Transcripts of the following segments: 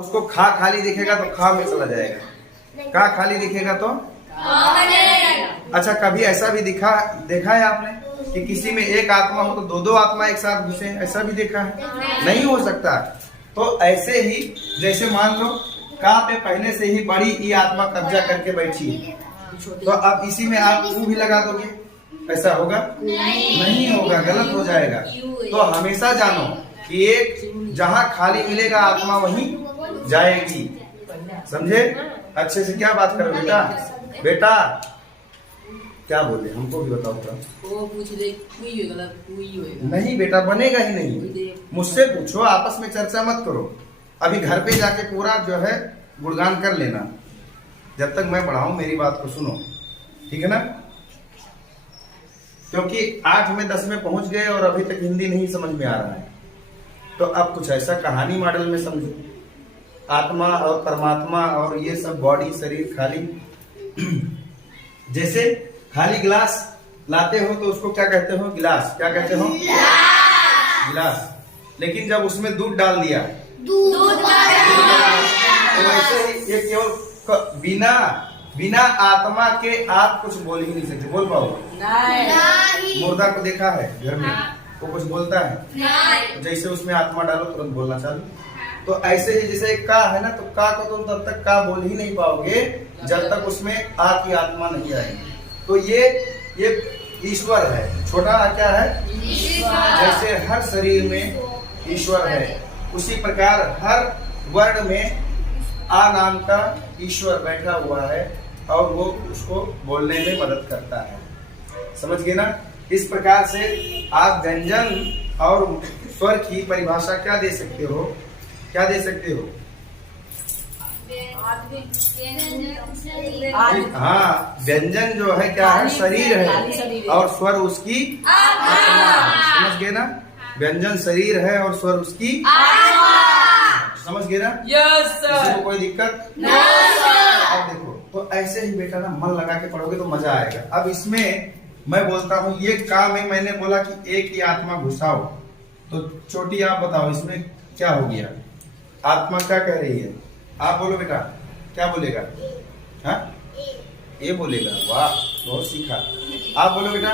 उसको खा खाली दिखेगा तो खा में चला जाएगा, का खाली दिखेगा तो अच्छा। कभी ऐसा भी देखा है आपने कि किसी में एक आत्मा हो तो दो दो आत्मा एक साथ घुसे? ऐसा भी देखा है? नहीं हो सकता। तो ऐसे ही जैसे मान लो का पे पहले से ही बड़ी ये आत्मा कब्जा करके बैठी है, तो अब इसी में आप ऊ भी लगा दोगे, ऐसा होगा? नहीं होगा, गलत हो जाएगा। तो हमेशा जानो कि एक जहाँ खाली मिलेगा आत्मा वहीं जाएगी, समझे? अच्छे से क्या बात करो बेटा। बेटा क्या बोले, हमको भी बताओ थोड़ा। वो पूछ ले, कोई होगा, कोई होगा। नहीं बेटा, बनेगा ही नहीं। मुझसे पूछो, आपस में चर्चा मत करो। अभी घर पे जाके पूरा जो है गुणगान कर लेना, जब तक मैं पढ़ाऊं मेरी बात को सुनो, ठीक है ना? क्योंकि 8 में 10 में पहुंच गए और अभी तक हिंदी नहीं समझ में आ रहा है, तो अब कुछ ऐसा कहानी मॉडल में समझो। आत्मा और परमात्मा और ये सब बॉडी शरीर खाली जैसे खाली गिलास लाते हो तो उसको क्या कहते हो? गिलास। क्या कहते हो? गिलास। लेकिन जब उसमें दूध डाल दिया तो वैसे ही ये केवल बिना आत्मा के आप कुछ बोल ही नहीं सकते। बोल पाओ? नहीं। मुर्दा को देखा है घर में, वो कुछ बोलता है? जैसे उसमें आत्मा डालो तुरंत बोलना चालू। तो ऐसे ही जैसे का है ना, तो का को तुम तब तक का बोल ही नहीं पाओगे जब तक उसमें आ की आत्मा नहीं आएगी। तो ये ईश्वर है। छोटा क्या है? जैसे हर शरीर में ईश्वर है, उसी प्रकार हर वर्ण में आ नाम का ईश्वर बैठा हुआ है और वो उसको बोलने में मदद करता है। समझ गए ना? इस प्रकार से आप व्यंजन और स्वर की परिभाषा क्या दे सकते हो? क्या दे सकते हो? हाँ, व्यंजन जो है क्या है? शरीर है और स्वर उसकी आत्मा। समझ गए ना? व्यंजन शरीर है और स्वर उसकी समझ गए ना? Yes sir. कोई दिक्कत? अब देखो, तो ऐसे ही बेटा ना मन लगा के पढ़ोगे तो मजा आएगा। अब इसमें मैं बोलता हूँ ये काम में मैंने बोला कि एक ही आत्मा घुसाओ, तो छोटी आप बताओ इसमें क्या हो गया? आत्मा क्या कह रही है? आप बोलो बेटा, क्या बोलेगा? हाँ, ये बोलेगा। वाह, बहुत सीखा। आप बोलो बेटा।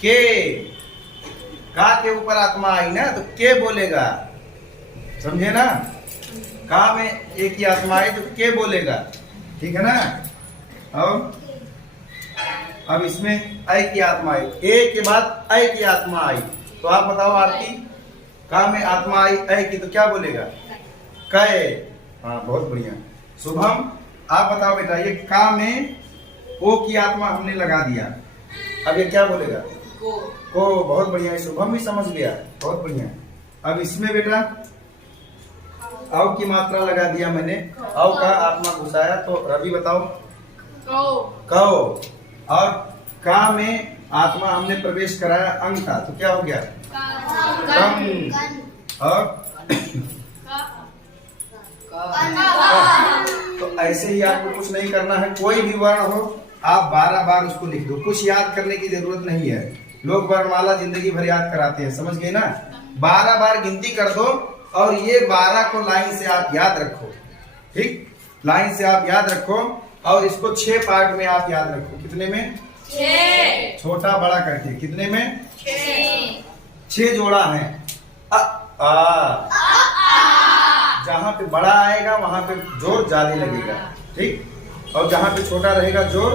के का के ऊपर आत्मा आई ना, तो के बोलेगा, समझे ना? का में एक ही आत्मा आई तो के बोलेगा, ठीक है ना? और अब इसमें ऐ की आत्मा आई, ए के बाद ऐ की आत्मा आई, तो आप बताओ आरती, का में आत्मा आई ऐ की तो क्या बोलेगा? कै। हाँ, बहुत बढ़िया। शुभम आप बताओ बेटा, ये का में ओ की आत्मा हमने लगा दिया, अब ये क्या बोलेगा? को। बहुत बढ़िया, शुभम भी समझ गया, बहुत बढ़िया। अब इसमें बेटा औ की मात्रा लगा दिया मैंने, औ का आत्मा घुसाया, तो रवि बताओ। कौ। और का में आत्मा हमने प्रवेश कराया अंग का, तो क्या हो गया? कम। और तो ऐसे ही आपको कुछ नहीं करना है, कोई भी वर्ण हो आप 12 बार उसको लिख दो, कुछ याद करने की जरूरत नहीं है। लोग वर्णमाला जिंदगी भर याद कराते हैं, समझ गए ना? 12 बार गिनती कर दो और ये 12 को लाइन से आप याद रखो, ठीक? लाइन से आप याद रखो और इसको 6 पार्ट में आप याद रखो। कितने में? 6। छोटा बड़ा करके कितने में? 6 जोड़ा है। जहाँ पे बड़ा आएगा वहां पे जोर ज्यादा लगेगा, ठीक? और जहाँ पे छोटा रहेगा जोर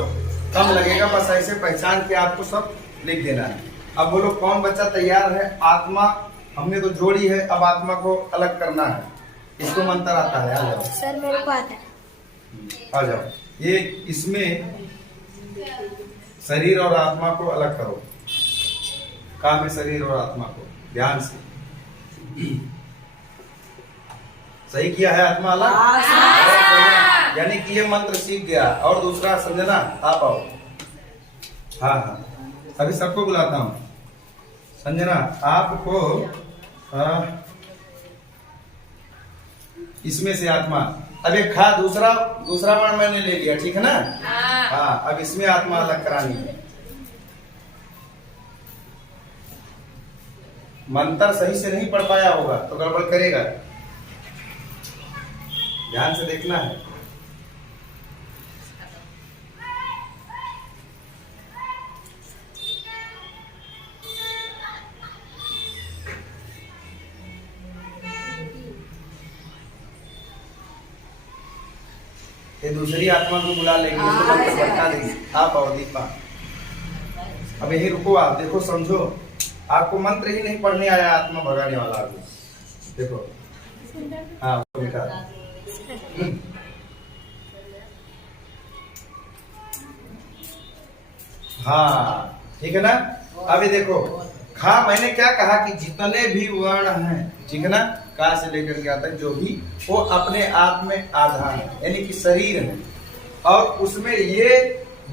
कम लगेगा। बस ऐसे पहचान के आपको सब लिख देना है। अब बोलो कौन बच्चा तैयार है? आत्मा हमने तो जोड़ी है, अब आत्मा को अलग करना है। इसको मंत्र आता है? आ जाओ सर, मेरे को आता है। आ जाओ। ये इसमें शरीर और आत्मा को अलग करो, काम में शरीर और आत्मा को ध्यान से। सही किया है? आत्मा अलग, यानी कि ये मंत्र सीख गया। और दूसरा संजना आप आओ। हाँ हाँ, अभी सबको बुलाता हूँ। संजना आपको इसमें से आत्मा, अब एक खा दूसरा वर्ण मैंने ले लिया, ठीक है ना? हाँ, अब इसमें आत्मा अलग करानी है। मंत्र सही से नहीं पढ़ पाया होगा तो गड़बड़ करेगा। ध्यान से देखना है। ये दूसरी आत्मा को बुला लेंगे, इसको बता देंगे। आप और दीपा अब यही रुको, आप देखो समझो, आपको मंत्र ही नहीं पढ़ने आया आत्मा भगाने वाला आगे देखो। हाँ बेटा, हाँ ठीक है ना। अब ये देखो, खा मैंने क्या कहा कि जितने भी वर्ण हैं, ठीक है ना, का से लेकर के तक जो भी, वो अपने आप में आधार है, यानी कि शरीर है, और उसमें ये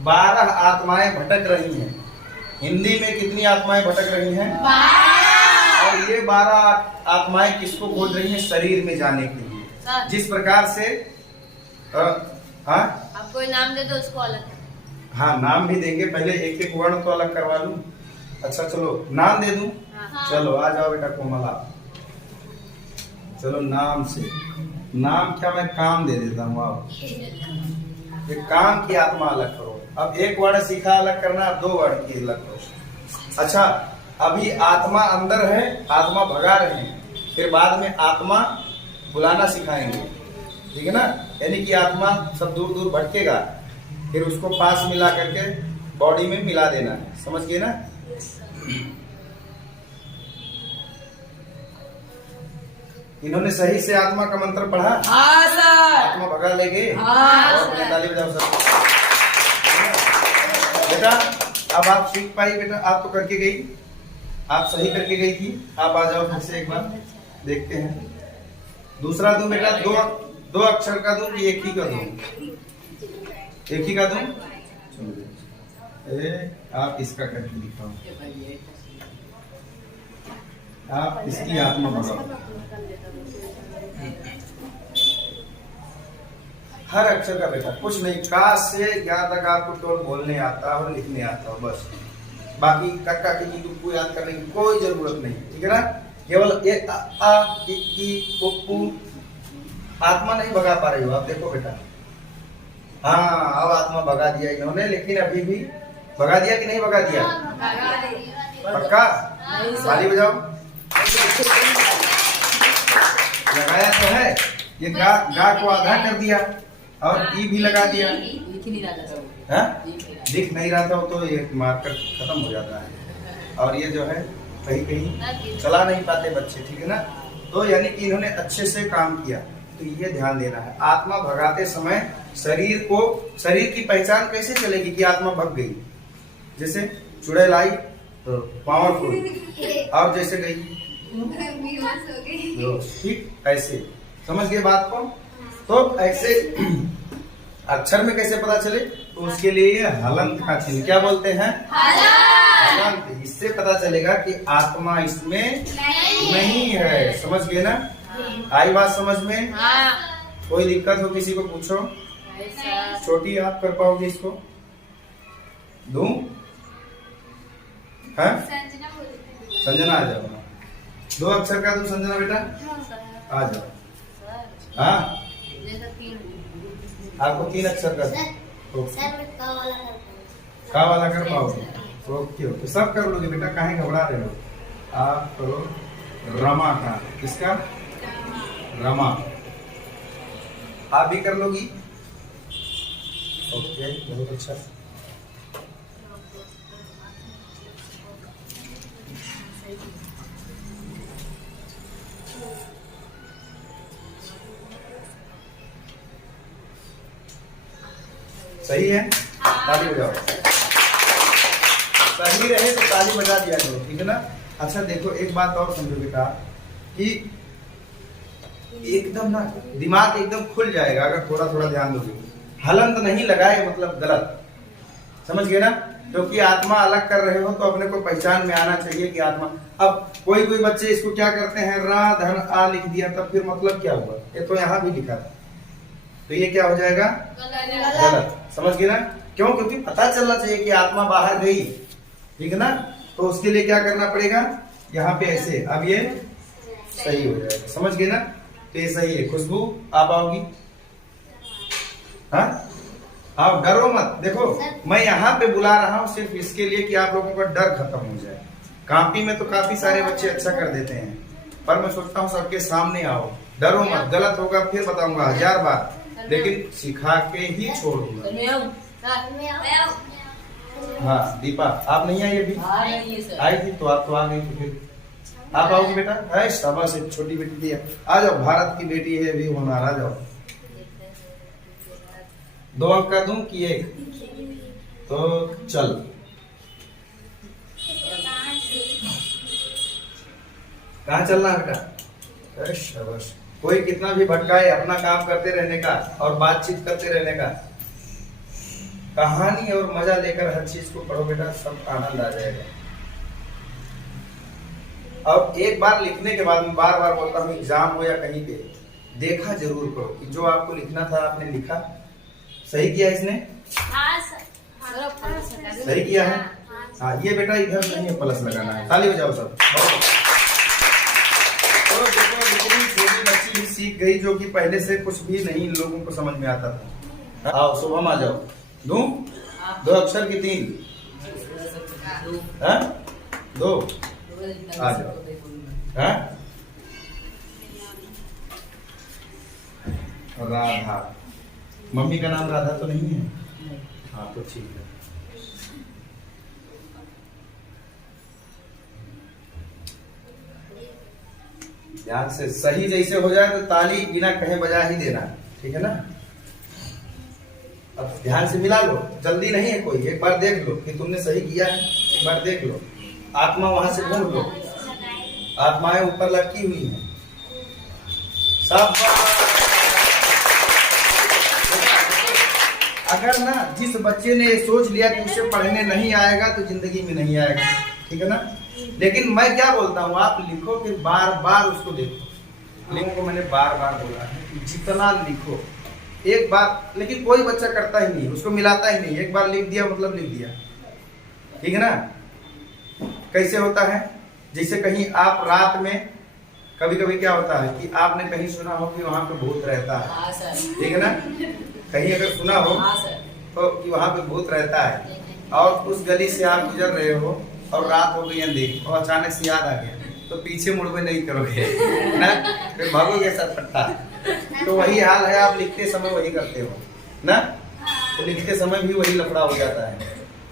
12 आत्माएं भटक रही हैं। हिंदी में कितनी आत्माएं भटक रही हैं? 12। और ये 12 आत्माएं किसको खोज रही हैं? शरीर में जाने के लिए। जिस प्रकार से हाँ आप कोई नाम दे दो उसको अलग। हाँ नाम भी देंगे, पहले एक एक वर्ण तो अलग करवा लूं। अच्छा चलो नाम दे दूं। हाँ। चलो आ जाओ बेटा कोमला, चलो नाम से। नाम क्या, मैं काम दे देता हूँ। आप ये काम की आत्मा अलग करो। अब एक वर्ण सीखा अलग करना, 2 वर्ण की अलग करो। अच्छा अभी आत्मा अंदर है, आत्मा भगा रहे हैं, फिर बाद में आत्मा बुलाना सिखाएंगे, ठीक है ना। यानी कि आत्मा सब दूर दूर भटकेगा, फिर उसको पास मिला करके बॉडी में मिला देना है, समझ गए ना। इन्होंने सही से आत्मा का मंत्र पढ़ा? हाँ सर। आत्मा भगा ले गए? हाँ और अपने ताली बजाओ सब। बेटा अब आप सीख पाई बेटा, आप तो करके गई, आप सही करके गई थी। आप आ जाओ फिर से एक बार देखते हैं। दूसरा दूं बेटा, दो अक्षर का दूं कि एक ही का दूं? एक ही का दूं। आप इसका करके दिखाओ, आप इसकी आत्मा भगाओ। हर अक्षर का बेटा, कुछ नहीं, का से ज्ञान तक आपको केवल बोलने आता और लिखने आता हो बस। बाकी कक्का की को याद करने की कोई जरूरत नहीं, ठीक है ना। केवल ए आ ई उ आत्मा नहीं भगा पा रही हो आप, देखो बेटा। हाँ अब आत्मा भगा दिया इन्होंने, लेकिन अभी भी भगा दिया कि नहीं भगा दिया? पक्का? ताली बजाओ। लगाया तो है, ये गा को आधा कर दिया और ई भी लगा दिया। दिख नहीं रहा था तो ये मार्कर खत्म हो जाता है, और ये जो है कहीं कहीं चला नहीं पाते बच्चे, ठीक है ना। तो यानी कि इन्होंने अच्छे से काम किया, तो ये ध्यान देना है। आत्मा भगाते समय शरीर की पहचान कैसे चलेगी कि आत्मा भग गई? जैसे चुड़ैल आई तो पावरफुल, और जैसे गई ठीक, ऐसे समझ गए बात को। तो ऐसे अक्षर में कैसे पता चले? तो उसके लिए हलंत का चिन्ह, क्या बोलते हैं? हलंत। इससे पता चलेगा कि आत्मा इसमें नहीं है, समझ गए ना। आई बात समझ में? कोई दिक्कत हो किसी को पूछो। छोटी आप कर पाओगे इसको? दूं? हाँ? संजना आ जाओ। 2 अक्षर का दूं संजना बेटा? आ जाओ। हाँ आपको 3 अक्षर का दूं। का वाला कर पाओगे? ओके ओके, सब कर लोगे बेटा, काहे घबरा रहे हो? आप करो रमा का। किसका? रमा। आप भी कर लोगी? ओके बहुत अच्छा। सही है, ताली बजाओ। सही रहे तो ताली बजा दिया करो, ठीक है ना। अच्छा देखो एक बात और समझो बेटा, कि एकदम ना दिमाग एकदम खुल जाएगा अगर थोड़ा थोड़ा ध्यान दोगे। हलंत नहीं लगाए मतलब गलत, समझ गए ना। क्योंकि आत्मा अलग कर रहे हो तो अपने को पहचान में आना चाहिए कि आत्मा। अब कोई बच्चे इसको क्या करते हैं, रा धन आ लिख दिया, तब फिर मतलब क्या हुआ? ये तो यहाँ भी लिखा था, तो ये क्या हो जाएगा? गलत। समझ गए ना। क्यों? क्योंकि पता चलना चाहिए कि आत्मा बाहर गई, ठीक है ना। तो उसके लिए क्या करना पड़ेगा? यहाँ पे ऐसे, अब ये सही हो जाएगा, समझ गए ना। तो ये सही है। खुशबू आप आओगी? हाँ, आप डरो मत। देखो मैं यहाँ पे बुला रहा हूँ सिर्फ इसके लिए कि आप लोगों का डर खत्म हो जाए। कॉपी में तो काफी सारे बच्चे अच्छा कर देते हैं, पर मैं सोचता हूँ सबके सामने आओ, डरो मत। गलत होगा फिर बताऊंगा 1000 बार, लेकिन सिखा के ही छोड़ूंगा। सर मैं आऊं? हाँ दीपा आप नहीं आई अभी? हाँ नहीं है सर। आई थी तो आप तो आ गई, तो फिर आप आओगी बेटा? है शाबाश, एक छोटी बेटी थी, आ जाओ, भारत की बेटी है भी होनार, आ जाओ। 2 अंक का दूं कि 1? तो चल कहाँ चलना है बेटा? अरे शाबाश। कोई कितना भी भटकाए, अपना काम करते रहने का और बातचीत करते रहने का। कहानी और मजा लेकर हर चीज को पढ़ो बेटा, सब आनंद आ जाएगा। अब एक बार लिखने के बाद मैं बार बार बोलता हूँ, एग्जाम हो या कहीं पे देखा जरूर करो कि जो आपको लिखना था आपने लिखा। सही किया इसने? सही किया है? हाँ ये बेटा इधर नहीं है, प्लस लगाना है। ताली बजाओ सब। तो देखो जितनी छोटी बच्ची भी सीख गई जो कि पहले से कुछ भी नहीं इन लोगों को समझ में आता था। आओ शुभम आ जाओ। दूं? 2 अक्षर की 3? हाँ 2। आ जाओ। हाँ राधा। मम्मी का नाम राधा तो नहीं है? हाँ तो ठीक है। ध्यान से सही जैसे हो जाए तो ताली बिना कहे बजा ही देना, ठीक है ना? अब ध्यान से मिला लो, जल्दी नहीं है कोई। एक बार देख लो कि तुमने सही किया है, एक बार देख लो। आत्मा वहां से ढूंढ लो, आत्माएं ऊपर लटकी हुई हैं। सब अगर ना जिस बच्चे ने ये सोच लिया कि उसे पढ़ने नहीं आएगा तो जिंदगी में नहीं आएगा, ठीक है ना? लेकिन मैं क्या बोलता हूँ, आप लिखो फिर बार बार उसको देखो। लिखो को मैंने बार बार बोला है, जितना लिखो एक बार। लेकिन कोई बच्चा करता ही नहीं, उसको मिलाता ही नहीं। एक बार लिख दिया मतलब लिख दिया, ठीक है ना? कैसे होता है? जैसे कहीं आप रात में, कभी कभी क्या होता है कि आपने कहीं सुना हो कि वहां पे भूत रहता है, हाँ सर। ठीक है ना? कहीं अगर सुना हो हाँ सर। तो कि वहां पे भूत रहता है, और उस गली से आप गुजर रहे हो और रात हो गई अंधेरी और अचानक से याद आ गया, तो पीछे मुड़ में नहीं करोगे ना, फिर भागोगे सरपट्टा। तो वही हाल है, आप लिखते समय वही करते हो ना? तो लिखते समय भी वही लफड़ा हो जाता है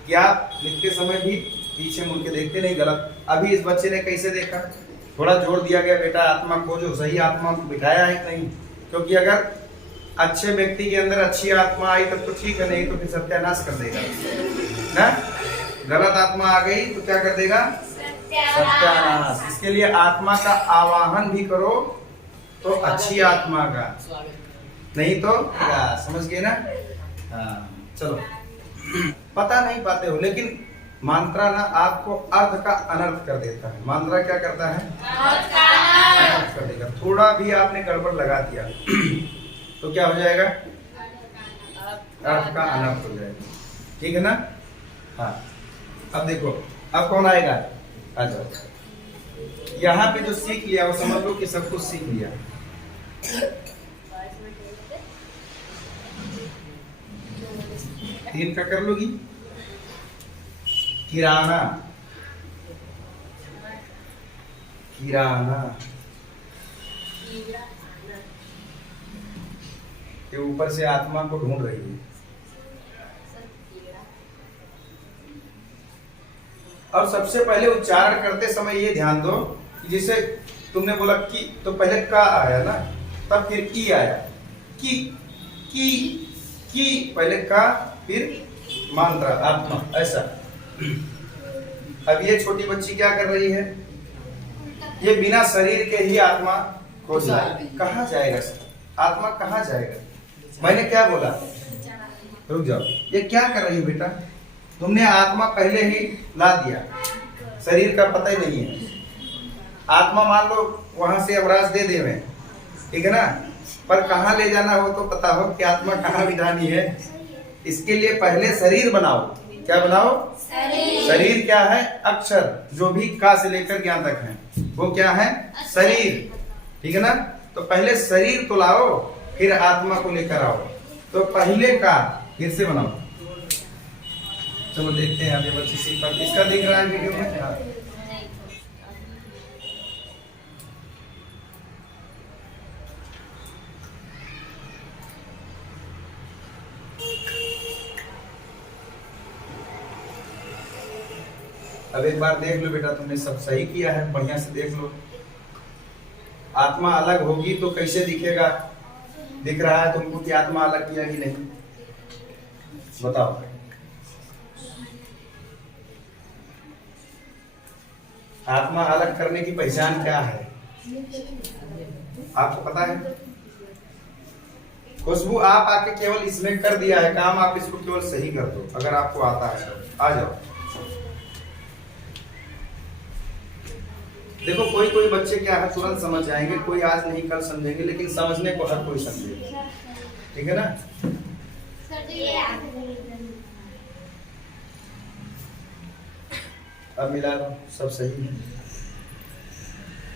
कि आप लिखते समय भी पीछे मुड़ के देखते नहीं। गलत। अभी इस बच्चे ने कैसे देखा? थोड़ा जोर दिया गया, बेटा आत्मा खोजो, सही आत्मा बिठाया है नहीं? क्योंकि अगर अच्छे व्यक्ति के अंदर अच्छी आत्मा आई तब तो ठीक है, नहीं तो फिर सत्यानाश कर देगा ना। गलत आत्मा आ गई तो क्या कर देगा? सत्यानाश। इसके लिए आत्मा का आवाहन भी करो तो अच्छी आत्मा का, नहीं तो क्या? समझ गए ना? हाँ चलो। पता नहीं पाते हो, लेकिन मंत्रा ना आपको अर्थ का अनर्थ कर देता है। मंत्रा क्या करता है? अनर्थ कर देगा। थोड़ा भी आपने गड़बड़ लगा दिया तो क्या हो जाएगा? अर्थ का अनर्थ हो जाएगा, ठीक है ना? हाँ अब देखो, अब कौन आएगा? आ जाओ। यहाँ पे जो सीख लिया वो समझ लो कि सब कुछ सीख लिया। तीन का कर लोगी? किराना। किराना ये ऊपर से आत्मा को ढूंढ रही है। और सबसे पहले उच्चारण करते समय ये ध्यान दो कि जैसे तुमने बोला कि, तो पहले का आया ना, तब फिर की आया। की पहले का, फिर मंत्र आत्मा, ऐसा। अब ये छोटी बच्ची क्या कर रही है? ये बिना शरीर के ही आत्मा खोज रहा है। कहाँ जाएगा आत्मा? कहाँ जाएगा? मैंने क्या बोला? रुक जाओ। ये क्या कर रही है बेटा? तुमने आत्मा पहले ही ला दिया, शरीर का पता ही नहीं है। आत्मा मान लो वहां से अवराज दे देवे, ठीक है ना? पर कहाँ ले जाना हो तो पता हो कि आत्मा कहाँ बिठानी है। इसके लिए पहले शरीर बनाओ। क्या बनाओ? शरीर क्या है? अक्षर जो भी का से लेकर ज्ञान तक है, वो क्या है? शरीर, ठीक है ना? तो पहले शरीर तो लाओ, फिर आत्मा को लेकर आओ। तो पहले का फिर से बनाओ। चलो देखते हैं आगे बच्चे सीख पाते। इसका देख रहा है वीडियो में। हाँ। अब एक बार देख लो बेटा, तुमने सब सही किया है, बढ़िया से देख लो। आत्मा अलग होगी तो कैसे दिखेगा? दिख रहा है तुमको कि आत्मा अलग किया कि नहीं? बताओ। आत्मा अलग करने की पहचान क्या है? आपको पता है? खुशबू, आप आके केवल इसमें कर दिया है काम, आप इसको केवल सही कर दो अगर आपको आता है तो। आ जाओ। देखो कोई बच्चे क्या है तुरंत समझ जाएंगे, कोई आज नहीं कल समझेंगे, लेकिन समझने को हर कोई समझेगा। ठीक है ना? अब मिला लो, सब सही है।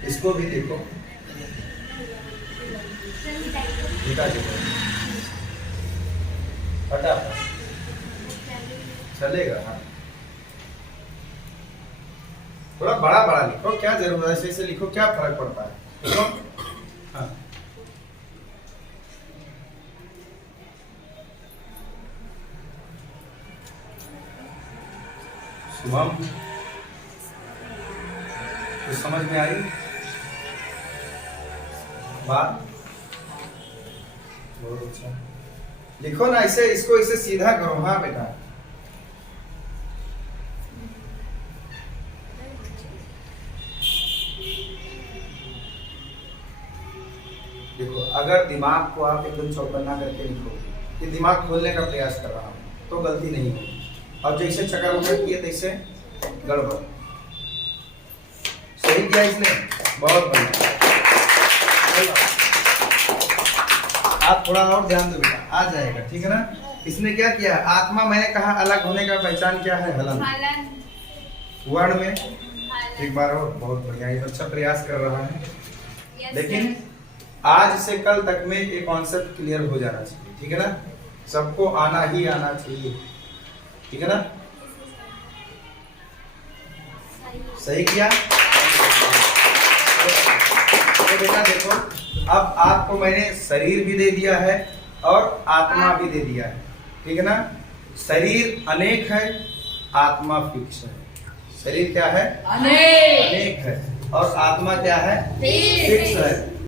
इसको भी देखो, मिटा देखो, फटाफट चलेगा। हाँ, थोड़ा बड़ा बड़ा लिखो, क्या जरूरत है ऐसे ऐसे लिखो, क्या फर्क पड़ता है? लिखो। हाँ। शुभम, कुछ समझ में आई बात? बहुत अच्छा, लिखो ना ऐसे, इसको इसे सीधा करो। हाँ बेटा, देखो अगर दिमाग को आप एकदम चौकन्ना करके लिखोगे कि दिमाग खोलने का प्रयास कर रहा हूं तो गलती नहीं होगी। और जैसे चक्कर किए तैसे गड़बड़। सही किया इसने, बहुत बढ़िया। आप थोड़ा और ध्यान दो बेटा, आ जाएगा। ठीक है ना? इसने क्या किया? आत्मा, मैंने कहा अलग होने का पहचान क्या है? हलन। वर्ण में एक बार और, बहुत बढ़िया, ये अच्छा प्रयास कर रहा है। लेकिन आज से कल तक में ये कॉन्सेप्ट क्लियर हो जाना चाहिए। ठीक है ना? सबको आना ही आना चाहिए। ठीक है ना? सही किया। तो बेटा देखो, अब आपको मैंने शरीर भी दे दिया है और आत्मा भी दे दिया है। ठीक है ना? शरीर अनेक है, आत्मा फिक्स है। शरीर क्या है? अनेक है। और आत्मा क्या है? फिक्स है।